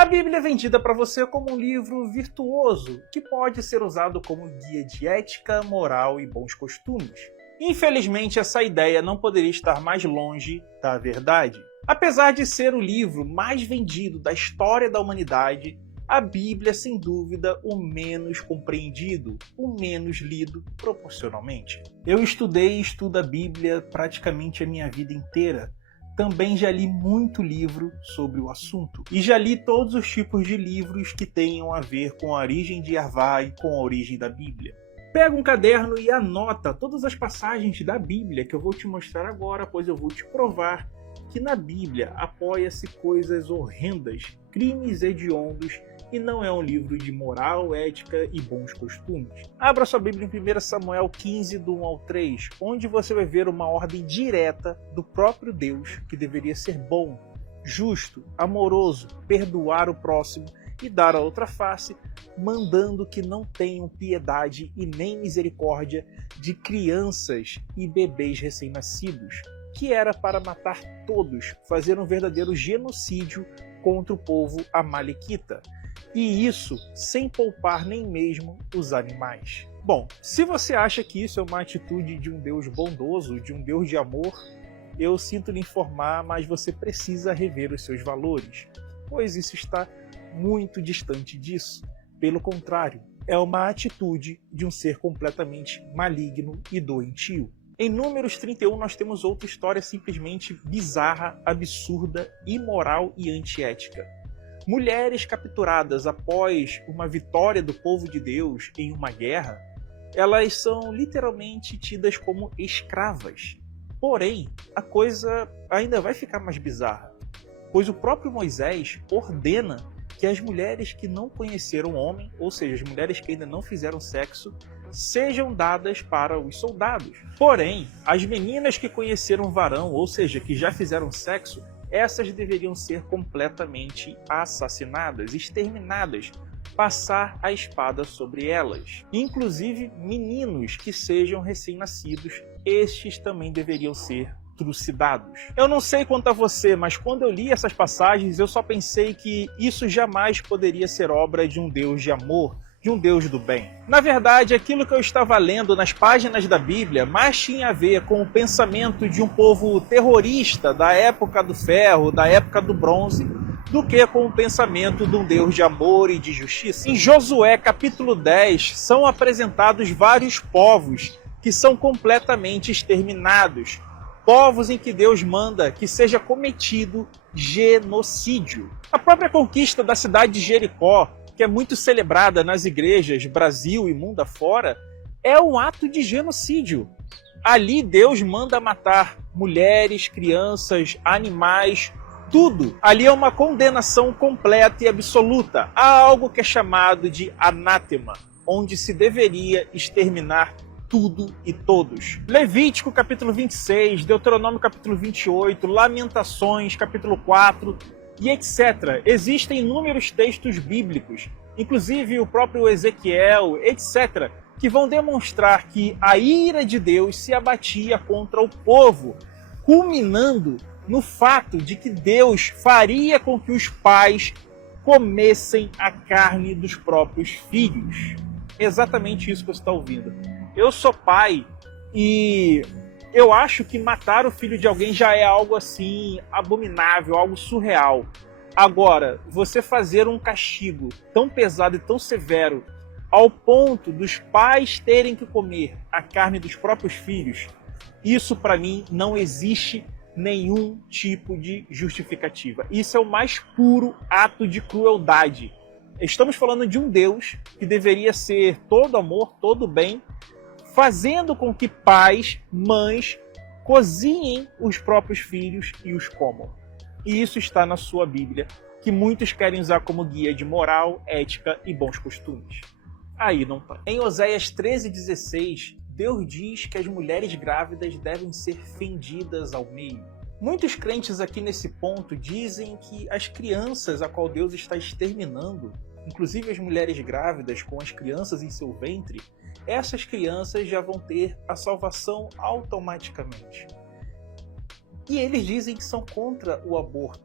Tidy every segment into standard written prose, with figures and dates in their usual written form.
A Bíblia é vendida para você como um livro virtuoso, que pode ser usado como guia de ética, moral e bons costumes. Infelizmente, essa ideia não poderia estar mais longe da verdade. Apesar de ser o livro mais vendido da história da humanidade, a Bíblia é sem dúvida o menos compreendido, o menos lido proporcionalmente. Eu estudei e estudo a Bíblia praticamente a minha vida inteira. Também já li muito livro sobre o assunto. E já li todos os tipos de livros que tenham a ver com a origem de Yahvé e com a origem da Bíblia. Pega um caderno e anota todas as passagens da Bíblia que eu vou te mostrar agora, pois eu vou te provar que na Bíblia apoia-se coisas horrendas, crimes hediondos, e não é um livro de moral, ética e bons costumes. Abra sua Bíblia em 1 Samuel 15, do 1 ao 3, onde você vai ver uma ordem direta do próprio Deus, que deveria ser bom, justo, amoroso, perdoar o próximo e dar a outra face, mandando que não tenham piedade e nem misericórdia de crianças e bebês recém-nascidos, que era para matar todos, fazer um verdadeiro genocídio contra o povo amalequita. E isso sem poupar nem mesmo os animais. Bom, se você acha que isso é uma atitude de um Deus bondoso, de um Deus de amor, eu sinto lhe informar, mas você precisa rever os seus valores, pois isso está muito distante disso. Pelo contrário, é uma atitude de um ser completamente maligno e doentio. Em Números 31 nós temos outra história simplesmente bizarra, absurda, imoral e antiética. Mulheres capturadas após uma vitória do povo de Deus em uma guerra, elas são literalmente tidas como escravas. Porém, a coisa ainda vai ficar mais bizarra, pois o próprio Moisés ordena que as mulheres que não conheceram homem, ou seja, as mulheres que ainda não fizeram sexo, sejam dadas para os soldados. Porém, as meninas que conheceram varão, ou seja, que já fizeram sexo, essas deveriam ser completamente assassinadas, exterminadas, passar a espada sobre elas. Inclusive, meninos que sejam recém-nascidos, estes também deveriam ser trucidados. Eu não sei quanto a você, mas quando eu li essas passagens, eu só pensei que isso jamais poderia ser obra de um Deus de amor, de um Deus do bem. Na verdade, aquilo que eu estava lendo nas páginas da Bíblia mais tinha a ver com o pensamento de um povo terrorista da época do ferro, da época do bronze, do que com o pensamento de um Deus de amor e de justiça. Em Josué capítulo 10 são apresentados vários povos que são completamente exterminados. Povos em que Deus manda que seja cometido genocídio. A própria conquista da cidade de Jericó, que é muito celebrada nas igrejas Brasil e mundo afora, é um ato de genocídio. Ali Deus manda matar mulheres, crianças, animais, tudo. Ali é uma condenação completa e absoluta. Há algo que é chamado de anátema, onde se deveria exterminar tudo e todos. Levítico capítulo 26, Deuteronômio capítulo 28, Lamentações capítulo 4, e etc. Existem inúmeros textos bíblicos, inclusive o próprio Ezequiel, etc., que vão demonstrar que a ira de Deus se abatia contra o povo, culminando no fato de que Deus faria com que os pais comessem a carne dos próprios filhos. Exatamente isso que você está ouvindo. Eu sou pai e eu acho que matar o filho de alguém já é algo assim abominável, algo surreal. Agora, você fazer um castigo tão pesado e tão severo ao ponto dos pais terem que comer a carne dos próprios filhos, isso para mim não existe nenhum tipo de justificativa. Isso é o mais puro ato de crueldade. Estamos falando de um Deus que deveria ser todo amor, todo bem, fazendo com que pais, mães, cozinhem os próprios filhos e os comam. E isso está na sua Bíblia, que muitos querem usar como guia de moral, ética e bons costumes. Aí não tá. Em Oséias 13,16, Deus diz que as mulheres grávidas devem ser fendidas ao meio. Muitos crentes aqui nesse ponto dizem que as crianças a qual Deus está exterminando, inclusive as mulheres grávidas com as crianças em seu ventre, essas crianças já vão ter a salvação automaticamente. E eles dizem que são contra o aborto,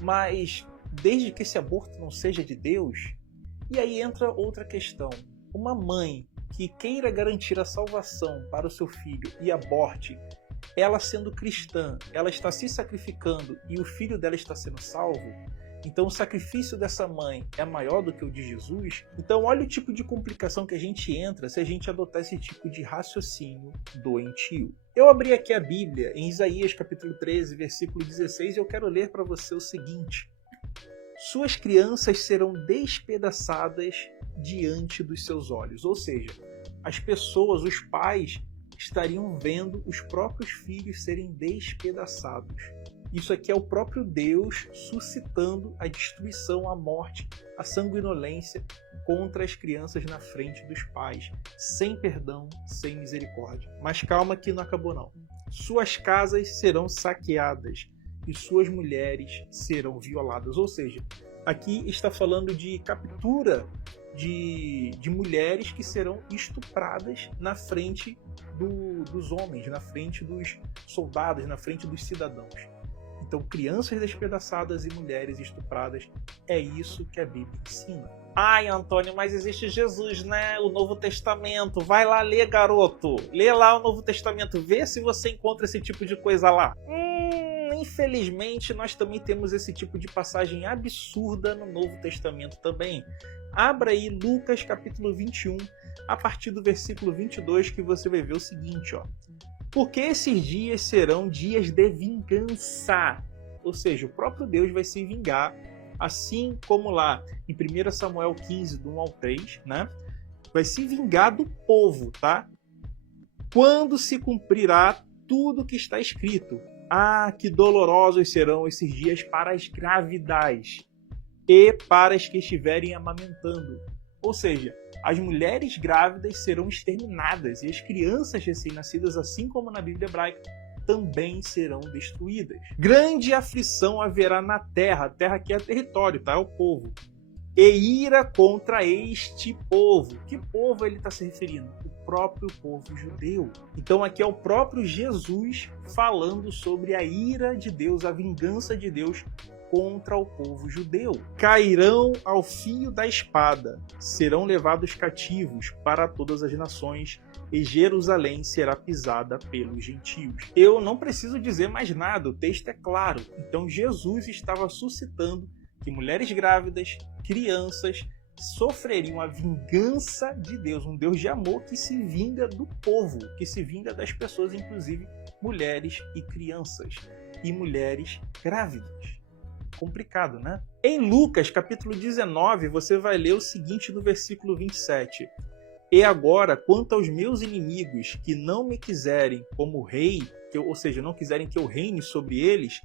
mas desde que esse aborto não seja de Deus? E aí entra outra questão. Uma mãe que queira garantir a salvação para o seu filho e aborte, ela sendo cristã, ela está se sacrificando e o filho dela está sendo salvo? Então o sacrifício dessa mãe é maior do que o de Jesus? Então olha o tipo de complicação que a gente entra se a gente adotar esse tipo de raciocínio doentio. Eu abri aqui a Bíblia em Isaías capítulo 13, versículo 16, e eu quero ler para você o seguinte: suas crianças serão despedaçadas diante dos seus olhos. Ou seja, as pessoas, os pais, estariam vendo os próprios filhos serem despedaçados. Isso aqui é o próprio Deus suscitando a destruição, a morte, a sanguinolência contra as crianças na frente dos pais, sem perdão, sem misericórdia. Mas calma que não acabou não. Suas casas serão saqueadas e suas mulheres serão violadas. Ou seja, aqui está falando de captura de mulheres que serão estupradas na frente dos homens, na frente dos soldados, na frente dos cidadãos. Então, crianças despedaçadas e mulheres estupradas, é isso que a Bíblia ensina. Ai, Antônio, mas existe Jesus, né? O Novo Testamento. Vai lá ler, garoto. Lê lá o Novo Testamento. Vê se você encontra esse tipo de coisa lá. Infelizmente, nós também temos esse tipo de passagem absurda no Novo Testamento também. Abra aí Lucas capítulo 21, a partir do versículo 22, que você vai ver o seguinte, ó. Porque esses dias serão dias de vingança. Ou seja, o próprio Deus vai se vingar, assim como lá em 1 Samuel 15, do 1 ao 3, né? Vai se vingar do povo, tá? Quando se cumprirá tudo que está escrito. Ah, que dolorosos serão esses dias para as grávidas e para as que estiverem amamentando. Ou seja, as mulheres grávidas serão exterminadas e as crianças recém-nascidas, assim como na Bíblia hebraica, também serão destruídas. Grande aflição haverá na terra. A terra aqui é território, tá? É o povo. E ira contra este povo. Que povo ele está se referindo? O próprio povo judeu. Então aqui é o próprio Jesus falando sobre a ira de Deus, a vingança de Deus contra o povo judeu. Cairão ao fio da espada, serão levados cativos para todas as nações, e Jerusalém será pisada pelos gentios. Eu não preciso dizer mais nada, o texto é claro. Então Jesus estava suscitando que mulheres grávidas, crianças, sofreriam a vingança de Deus, um Deus de amor que se vinga do povo, que se vinga das pessoas, inclusive mulheres e crianças, e mulheres grávidas. Complicado, né? Em Lucas, capítulo 19, você vai ler o seguinte no versículo 27. E agora, quanto aos meus inimigos que não me quiserem como rei, ou seja, não quiserem que eu reine sobre eles,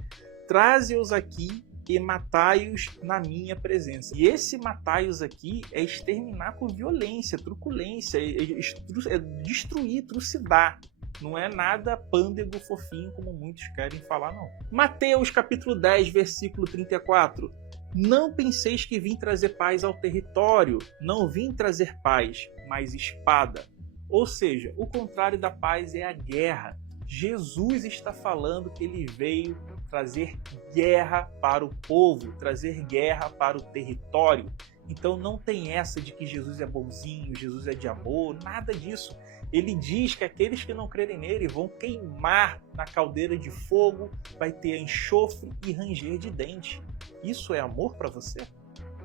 traze-os aqui e matai-os na minha presença. E esse matai-os aqui é exterminar com violência, truculência, é destruir, trucidar. Não é nada pândego, fofinho, como muitos querem falar, não. Mateus capítulo 10, versículo 34. Não penseis que vim trazer paz ao território. Não vim trazer paz, mas espada. Ou seja, o contrário da paz é a guerra. Jesus está falando que ele veio trazer guerra para o povo, trazer guerra para o território. Então não tem essa de que Jesus é bonzinho, Jesus é de amor, nada disso. Ele diz que aqueles que não crerem nele vão queimar na caldeira de fogo, vai ter enxofre e ranger de dente. Isso é amor para você?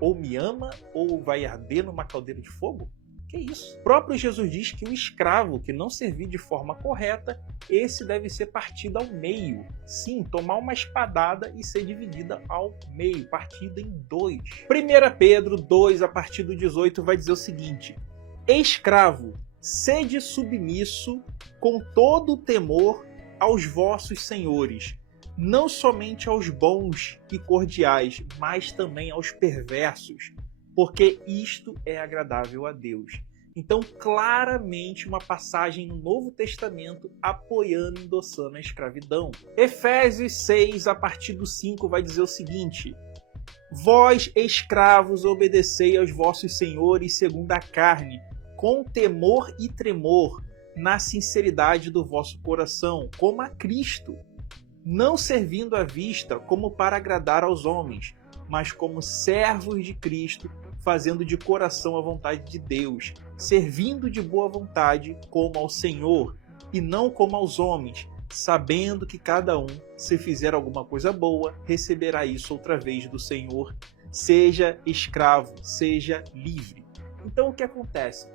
Ou me ama, ou vai arder numa caldeira de fogo? Que isso? O próprio Jesus diz que o escravo que não servir de forma correta, esse deve ser partido ao meio. Sim, tomar uma espadada e ser dividida ao meio, partida em dois. 1 Pedro 2, a partir do 18, vai dizer o seguinte: escravo, sede submisso com todo o temor aos vossos senhores, não somente aos bons e cordiais, mas também aos perversos, porque isto é agradável a Deus. Então, claramente, uma passagem no Novo Testamento apoiando e endossando a escravidão. Efésios 6, a partir do 5, vai dizer o seguinte: vós, escravos, obedecei aos vossos senhores segundo a carne, com temor e tremor, na sinceridade do vosso coração, como a Cristo, não servindo à vista como para agradar aos homens, mas como servos de Cristo, fazendo de coração a vontade de Deus, servindo de boa vontade como ao Senhor e não como aos homens, sabendo que cada um, se fizer alguma coisa boa, receberá isso outra vez do Senhor, seja escravo, seja livre. Então o que acontece?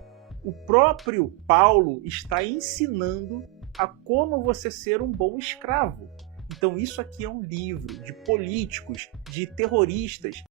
O próprio Paulo está ensinando a como você ser um bom escravo. Então isso aqui é um livro de políticos, de terroristas,